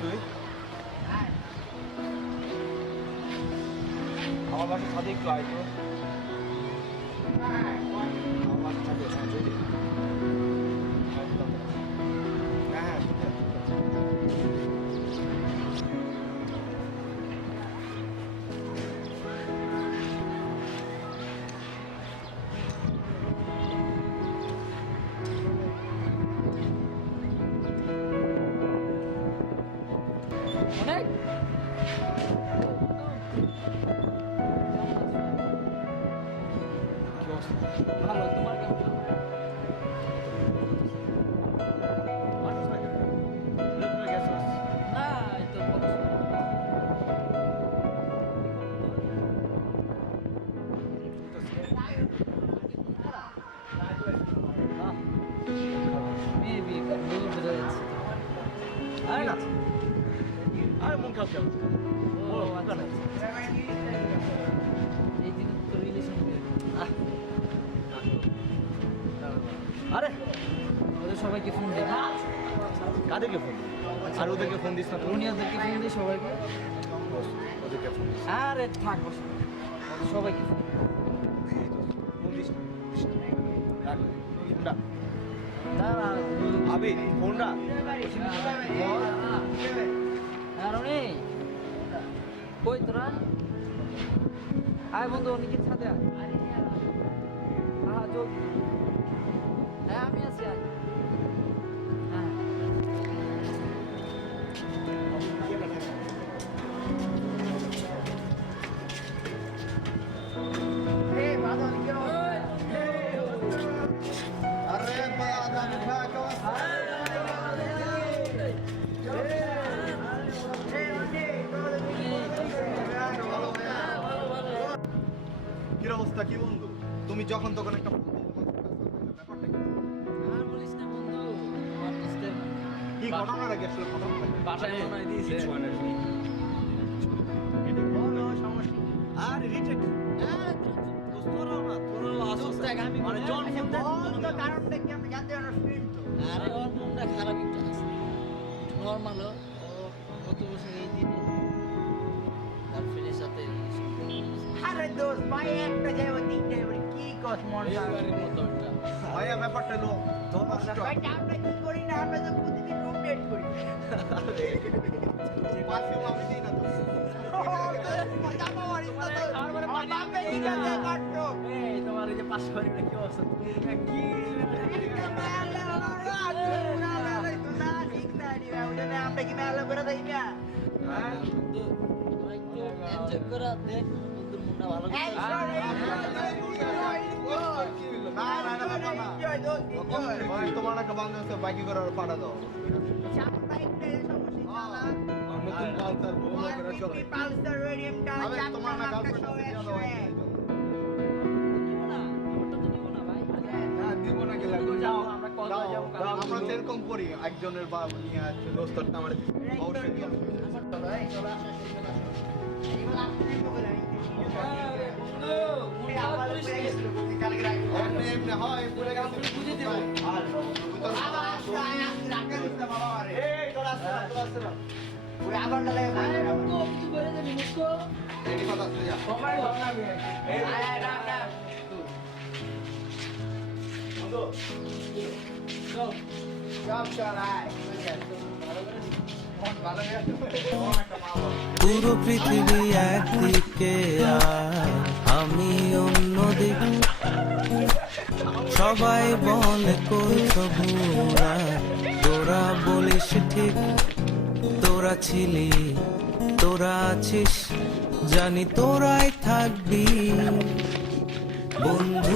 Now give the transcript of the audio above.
তুই? আমার বাসার ছাদে একটু আয় তো। আমার বাসার ছাদে সঞ্চয় দিই। হ্যাঁ ঠিক আছে। অনেক কি অবস্থা? ভালো, তোমার কেমন? আসিস না কেন? তুই গেছিস? না, এই তো কথা মেবি দূর বেরো যাচ্ছে। আরে না। আরে মন খারাপ কেন? ও আচ্ছা আচ্ছা। এই দিন তো রিলেশন আরে ওদের সবাইকে ফোন দেয় না, কাদেরকে ফোন? আর ওদেরকে ফোন দিস না তুই? উনি ওদেরকে ফোন দিয়ে সবাইকে। ওদেরকে ফোন দিস। আরে থাক বসে, সবাইকে ফোন ফোন দিস না। রাখ। ফোনটা। দাঁড়া আবি ফোনটা। আর উনি কই তোরা? আয় বন্ধু, অনেকের ছাদে আয়। হ্যাঁ জলদি। হ্যাঁ আমি আছি, আয়। হ্যাঁ কির অবস্থা কি বন্ধু? তুমি যখন তখন একটা ফোন দিও, তোমার কাছে ব্যাপারটা কি? আর বলিস না বন্ধু, আমার দোস্তের কি ঘটনাটা কি আসলে ঘটনাটা কি? বাসায় মনে দিয়েছে। কিছু হয় না। এটা কোনো সমস্যা নেই। আর রিজেক্ট। তোরাও না, তোরাও আসো। আমি মানে জন ফোন দাও। কারণটা কি আমি জানতে পারছি তো। আরে ওর মনটা খারাপ একটু আছে, নর্মাল। ও গত বছর এই দিনে গার্লফ্রেন্ডের সাথে আরে দোস্ত ভাই একটা যাই ও তিনটে যাই কি কস মন এইবারের মতো একটা ভাইয়া ব্যাপারটা হলো নষ্ট। ভাই আমরা কি করি না, আমরা তো প্রতিদিন রুম ডেট করি। পারফিউম আমি দিই না তো। এই তোমার এই যে 500 টাকা কি অবস্থা? তুমি কি আমরা কি মেলা করে থাকি না? বন্ধু তোরা একটু এনজয় করে দেখ, বন্ধুর মনটা ভালো করে। না না না না না। ভাই তোমার একটা বান্ধব আছে বাইকে করে আর পাঠা দাও। নতুন পালসার ভোলো করে চলে। আমি তোমার না গার্লফ্রেন্ড আছে দিয়া দাও। নিবো না, আমারটা তো নিবো না ভাই। হ্যাঁ দিব না গেলে যাও, আমরা কলকাতা যাবো কালকে। আমরা যেরকম করি একজনের বা নিয়ে আসছে দোস্তটা আমার অবশ্যই নিয়ে আসবে। আরে বন্ধু, মন খারাপ করিস না। এমনি এমনি হয় পুরো গেছে বুঝে দেব। আর এই তোরা আসছে না আরে মুস্কো, কিছু করে দেবি মুস্কো। এই কথা আছে যা সবাই ভাবনাবে। এই বন্ধু চল। পুরো পৃথিবী একদিকে আর আমি অন্যদিকে, সবাই বলে করছো ভুল আর তোরা বলিস ঠিক। তোরা ছিলি, তোরা আছিস, জানি তোরাই থাকবি বন্ধু।